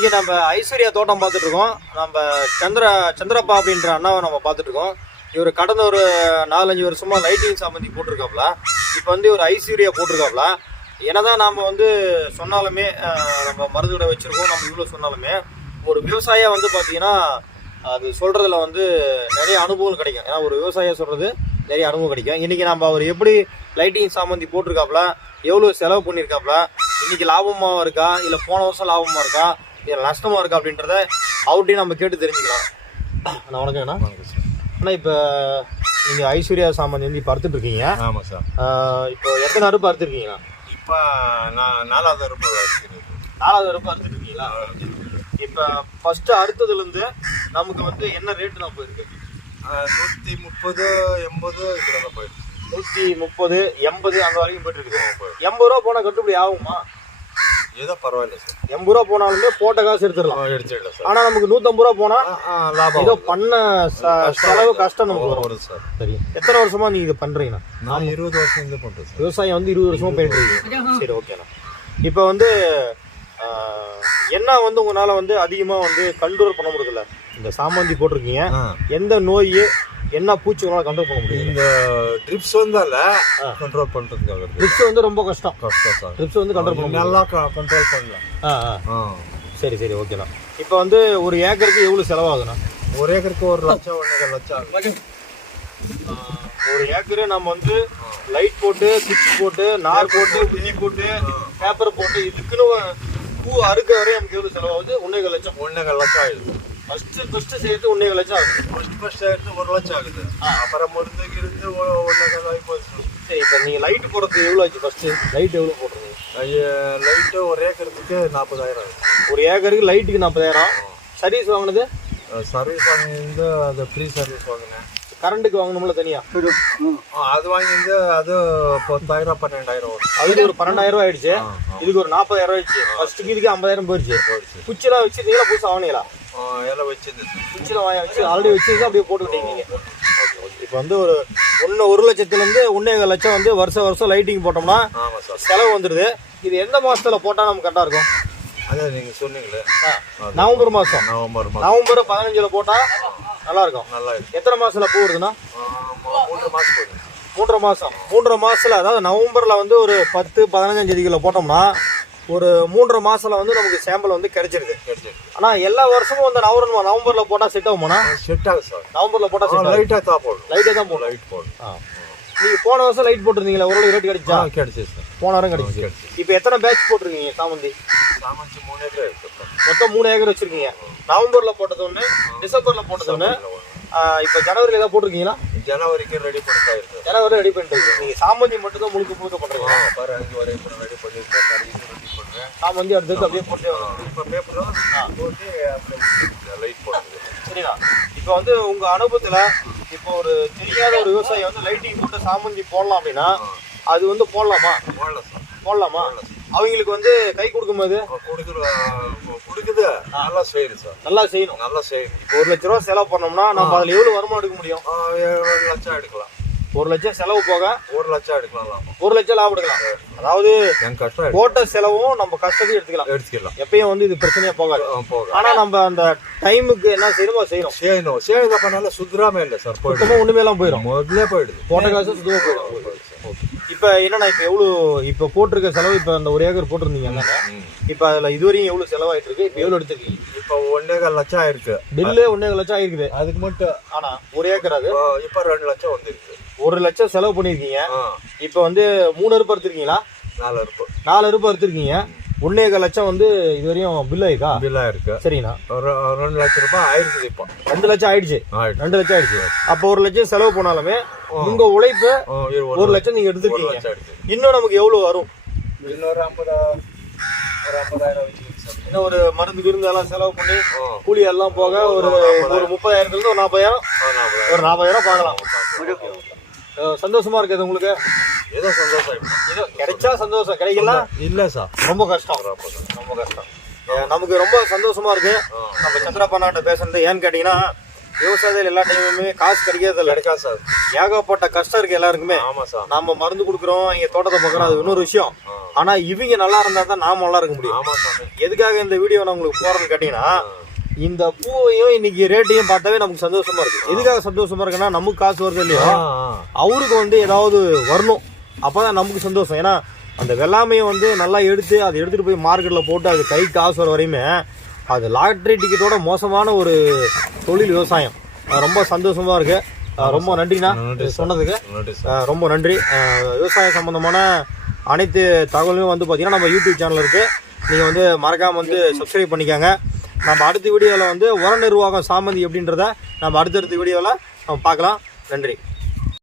இன்னைக்கு நம்ம ஐஸ்வர்யா தோட்டம் பார்த்துட்டு இருக்கோம் நம்ம சந்திர சந்திரப்பா அப்படின்ற அண்ணாவை நம்ம பார்த்துட்டு இருக்கோம் இவர் கடந்த ஒரு நாலஞ்சு வருஷமா லைட்டிங் சாமந்தி போட்டிருக்காப்ல இப்போ வந்து ஒரு ஐஸ்வர்யா போட்டிருக்காப்ல என்னதான் நாம் வந்து சொன்னாலுமே நம்ம மருந்து கடை வச்சுருக்கோம் நம்ம இவ்வளோ சொன்னாலுமே ஒரு விவசாயியாக வந்து பார்த்தீங்கன்னா அது சொல்கிறதுல வந்து நிறைய அனுபவம் கிடைக்கும். ஏன்னா ஒரு விவசாயியா சொல்கிறது நிறைய அனுபவம் கிடைக்கும். இன்றைக்கி நம்ம அவர் எப்படி லைட்டிங் சாமந்தி போட்டிருக்காப்ல எவ்வளோ செலவு பண்ணியிருக்காப்ல இன்றைக்கி லாபமாக இருக்கா இல்லை போன வருஷம் லாபமாக இருக்கா நஷ்டமாக இருக்கா அப்படின்றத அவர்கிட்டயும் நம்ம கேட்டு தெரிஞ்சுக்கலாம். அண்ணா வணக்கம்ண்ணா அண்ணா. இப்போ நீங்கள் ஐஸ்வர்யா சாமந்தி வந்து இப்போ இருக்கீங்க. ஆமாம் சார். இப்போ எத்தனை அறுப்பு அறுத்துருக்கீங்கண்ணா? இப்போ நான் நாலாவது இருக்குது நாலாவது அறுப்பு அறுத்துட்டு இருக்கீங்களா இப்போ ஃபஸ்ட்டு அறுத்ததுலேருந்து நமக்கு வந்து என்ன ரேட்டு தான் போயிருக்கு நூற்றி முப்பது எண்பது போயிடுச்சு நூற்றி முப்பது எண்பது அந்த வரைக்கும் போயிட்டு இருக்குது. எண்பது ரூபா போனால் கட்டுப்படி ஆகுமா? ஏதோ பரவாயில்ல சார். எண்பது ரூபா போனாலுமே போட்ட காசு எடுத்துடலாம். எடுத்துடல சார். ஆனால் நமக்கு நூற்றம்பது ரூபா போனால் லாபம் ஏதோ பண்ண செலவு கஷ்டம் நமக்கு வரும். சார். சரி. எத்தனை வருஷமா நீங்க இது பண்றீங்கண்ணா நான் இருபது வருஷம் இருந்து பண்ணுறேன் சார். விவசாயம் வந்து இருபது வருஷமா பண்ணிட்டு இருக்கீங்க சரி ஓகேண்ணா இப்போ வந்து என்ன வந்து உங்களால வந்து அதிகமா வந்து கண்ட்ரோல் பண்ண முடியல இந்த சாமந்தி போட்டிருக்கீங்க. எந்த நோய் என்ன பூச்சி உங்களால கண்ட்ரோல் பண்ண முடியும் இந்த ட்ரிப்ஸ் வந்தால கண்ட்ரோல் பண்ணுறதுக்காக ட்ரிப்ஸ் வந்து ரொம்ப கஷ்டம். கஷ்டம் சார். ட்ரிப்ஸ் வந்து கண்ட்ரோல் பண்ண நல்லா கண்ட்ரோல் பண்ணலாம் ஆ ஆ. சரி சரி ஓகேண்ணா இப்போ வந்து ஒரு ஏக்கருக்கு எவ்வளவு செலவாகுதுண்ணா ஒரு ஏக்கருக்கு ஒரு லட்சம் ஒன்றரை லட்சம். ஒரு ஏக்கரு நம்ம வந்து லைட் போட்டு சுவிட்ச் போட்டு நார் போட்டு உண்ணி போட்டு பேப்பர் போட்டு இதுக்குன்னு பூ அறுக்க வரை நமக்கு எவ்வளவு செலவாகுது? ஒன்னேகால் லட்சம். ஒன்றரை லட்சம் ஆயிடுது. ஃபர்ஸ்ட் ஃபர்ஸ்ட் சேர்த்து ஒன்னேகால் லட்சம் ஆகுது. ஃபர்ஸ்ட் ஃபர்ஸ்ட் எடுத்து ஒரு லட்சம் ஆகுது. அப்புறம் மருந்துக்கு இருந்து ஒன்றரை ஆகி போச்சு. சரி இப்போ நீங்கள் லைட் போடுறதுக்கு எவ்வளோ ஆச்சு ஃபர்ஸ்ட் லைட் எவ்வளோ போடுறீங்க லைட்டு ஒரு ஏக்கருக்கு நாற்பதாயிரம் ஆகுது. ஒரு ஏக்கருக்கு லைட்டுக்கு நாற்பதாயிரம். சர்வீஸ் வாங்கினது? சர்வீஸ் வாங்கியிருந்து அது ஃப்ரீ சர்வீஸ் வாங்கினேன். கரண்ட்டுக்கு வாங்கணும்ல தனியா? ஆ, அது வாங்கியிருந்து அது பத்தாயிரம் பன்னெண்டாயிரம் வரும். அதுக்கு ஒரு பன்னெண்டாயிரம் ரூபாய் ஆயிடுச்சு. இதுக்கு ஒரு நாற்பதாயிரம் ஆயிடுச்சு. ஃபர்ஸ்ட்டுக்கு இதுக்கு ஐம்பதாயிரம் போயிடுச்சு போயிடுச்சு குச்சிலாம் வச்சிருந்தீங்களா புதுசாக வாங்கினீங்களா? ஆ, எல்லாம் வச்சிருந்துச்சு குச்சியில் வாங்கி வச்சு ஆல்ரெடி வச்சிருந்து அப்படியே போட்டுக்கிட்டீங்க நீங்கள் இப்போ வந்து ஒரு ஒன்று ஒரு லட்சத்துலேருந்து ஒன்றே லட்சம் வந்து வருஷம் வருஷம் லைட்டிங் போட்டோம்னா செலவு வந்துடுது. இது எந்த மாசத்துல போட்டால் நமக்கு கரெக்டாக இருக்கும்? அதே நீங்கள் சொன்னீங்களே. நவம்பர் மாதம் நவம்பர் மாதம் நவம்பர் பதினஞ்சில் போட்டால் நல்லா இருக்கும். நல்லா எத்தனை மாசத்துல பூ வருதுன்னா? மூன்று மாதம் போகுது. மூன்றரை மாசம். மூன்றரை மாசத்துல அதாவது நவம்பர்ல வந்து ஒரு பத்து பதினஞ்சாம் தேதிகளில் போட்டோம்னா ஒரு மூன்றரை மாசத்துல வந்து நமக்கு சாம்பிள் வந்து கிடைச்சிருது ஆனா எல்லா வருஷமும் வந்து நவம்பர் நவம்பர்ல போட்டா செட் ஆகுமாண்ணா செட் ஆகுது சார். நவம்பர்ல போட்டா செட் ஆகும் லைட்டாக தான் போடணும். லைட்டே தான் போடும் லைட் போடணும். நீங்க போன வருஷம் லைட் போட்டிருந்தீங்களா ஓரளவு ரேட் கிடைச்சா? ஆ கிடைச்சிது சார். போன வாரம் கிடைச்சிது. இப்போ எத்தனை பேட்ச் போட்டிருக்கீங்க சாமந்தி? சாமந்தி மூணு ஏக்கர் இருக்கு மொத்தம் மூணு ஏக்கர் வச்சிருக்கீங்க. நவம்பர்ல போட்டது ஒன்று டிசம்பர்ல போட்டது ஒன்று இப்போ ஜனவரியில் ஏதாவது போட்டிருக்கீங்களா? ஜனவரிக்கு ரெடி பண்ணிட்டா இருக்கு. ஜனவரி ரெடி பண்ணிட்டு இருக்கு நீங்க சாமந்தி மட்டும் தான் முழுக்க முழுக்க வரைக்கும் ரெடி பண்ணியிருக்கேன் பண்ணுறேன் சாமந்தி அடுத்தது அப்படியே போட்டே இப்போ பேப்பரும் போட்டு அப்படியே லைட் போடுறது சரிண்ணா இப்போ வந்து உங்க அனுபவத்துல இப்போ ஒரு தெரியாத ஒரு விவசாயி வந்து லைட்டிங் போட்டு சாமந்தி போடலாம் அப்படின்னா அது வந்து போடலாமா? போடல சார். போடலாமா? அவங்களுக்கு வந்து கை கொடுக்கும்போது? கொடுக்குற கொடுக்குது. நல்லா செய்யுது சார். நல்லா செய்யணும். நல்லா செய்யுது ஒரு லட்ச ரூபா செலவு பண்ணோம்னா நம்ம அதுல எவ்வளவு வருமானம் எடுக்க முடியும்? ஏழு லட்சம் எடுக்கலாம். ஒரு லட்சம் செலவு போக ஒரு லட்சம் எடுக்கலாம் ஒரு லட்சம் லாபம் எடுக்கலாம். அதாவது கஷ்டம் போட்ட செலவும் நம்ம கஷ்டத்தையும் எடுத்துக்கலாம். எடுத்துக்கலாம். எப்பயும் வந்து இது பிரச்சனையா போகாது. ஆனா நம்ம அந்த டைமுக்கு என்ன செய்யணுமோ செய்யணும். செய்யணும். செய்யறது பண்ணால சுத்தராம இல்லை சார் சுத்தமா ஒண்ணுமே எல்லாம் போயிடும். முதல்ல போயிடுது. போட்ட காசு சுத்தமா போயிடும். இப்ப என்னண்ணா இப்ப எவ்வளவு இப்ப போட்டிருக்க செலவு இப்ப அந்த ஒரு ஏக்கர் போட்டிருந்தீங்க. இப்ப அதுல இதுவரையும் எவ்வளவு செலவாயிட்டு இருக்கு இப்ப எவ்வளவு எடுத்திருக்கீங்க? இப்போ ஒன்னேகால் லட்சம் ஆயிருக்கு. பில்லு ஒன்னே லட்சம் ஆயிருக்குது. அதுக்கு மட்டும் ஆனா ஒரு ஏக்கர் அது? இப்போ ரெண்டு லட்சம் வந்துருக்கு. ஒரு லட்சம் செலவு பண்ணிருக்கீங்க. ஆ. இப்ப வந்து மூணு அறுப்பு எடுத்திருக்கீங்களா நாலு இருப்பு நாலு அறுப்பு எடுத்திருக்கீங்க ஒன்னே லட்சம் வந்து இதுவரையும் பில் ஆயிருக்கா? பில்லா இருக்கு சரிண்ணா. ஒரு ரெண்டு லட்சம் ரூபாய் ஆயிருக்கு இப்போ. ரெண்டு லட்சம் ஆயிடுச்சு? ஆயிடுச்சு. ரெண்டு லட்சம் ஆயிடுச்சு. அப்போ ஒரு லட்சம் செலவு பண்ணாலுமே உங்க உழைப்பு ஒரு லட்சம். நீங்க எடுத்திருக்கீங்க. இன்னும் நமக்கு எவ்வளவு வரும்? இன்னொரு ஐம்பதா ஒரு ஐம்பதாயிரம் இன்னும் ஒரு மருந்து விருந்து எல்லாம் செலவு பண்ணி. கூலி எல்லாம் போக ஒரு ஒரு முப்பதாயிரத்துல இருந்து ஒரு நாற்பதாயிரம். ஒரு நாற்பதாயிரம் பார்க்கலாம். சந்தோஷமா இருக்குது உங்களுக்கு? ஏதோ சந்தோஷம். ஏதோ கிடைச்சா சந்தோஷம் கிடைக்கலாம் இல்ல சார். ரொம்ப கஷ்டம். ரொம்ப கஷ்டம். நமக்கு ரொம்ப சந்தோஷமா இருக்கு. நம்ம சந்திரப்பா நாட்ட பேசுறது ஏன்னு கேட்டீங்கன்னா விவசாயத்தில் எல்லா டைமுமே காசு கிடைக்கிறது இல்லை. கிடைக்காது சார். ஏகப்பட்ட கஷ்டம் இருக்கு எல்லாருக்குமே. ஆமா சார். நாம மருந்து கொடுக்குறோம் இங்க தோட்டத்தை பார்க்குறோம் அது இன்னொரு விஷயம். ஆனா இவங்க நல்லா இருந்தா தான் நாம நல்லா இருக்க முடியும். ஆமா சார் எதுக்காக இந்த வீடியோ நான் உங்களுக்கு போறேன்னு கேட்டீங்கன்னா இந்த பூவையும் இன்னைக்கு ரேட்டையும் பார்த்தாவே நமக்கு சந்தோஷமா இருக்கு. எதுக்காக சந்தோஷமா இருக்குன்னா நமக்கு காசு வருது இல்லையோ? அவருக்கு வந்து ஏதாவது வரணும். அப்பதான் நமக்கு சந்தோஷம். ஏன்னா அந்த வெள்ளாமையை வந்து நல்லா எடுத்து அதை எடுத்துட்டு போய் மார்க்கெட்ல போட்டு அது கை காசு வர வரையுமே அது லாட்ரி டிக்கெட்டோட மோசமான ஒரு தொழில் விவசாயம். ரொம்ப சந்தோஷமா இருக்கு. அஹ் ரொம்ப நன்றிண்ணா. சொன்னதுக்கு. ரொம்ப நன்றி. அஹ் விவசாய சம்பந்தமான அனைத்து தகவலுமே வந்து பார்த்தீங்கன்னா நம்ம யூடியூப் சேனல் இருக்கு. நீங்கள் வந்து மறக்காம வந்து சப்ஸ்கிரைப் பண்ணிக்கோங்க. நம்ம அடுத்த வீடியோவில் வந்து உர நிர்வாகம் சாமந்தி எப்படின்றத நம்ம அடுத்தடுத்த வீடியோவில் நம்ம பார்க்கலாம். நன்றி.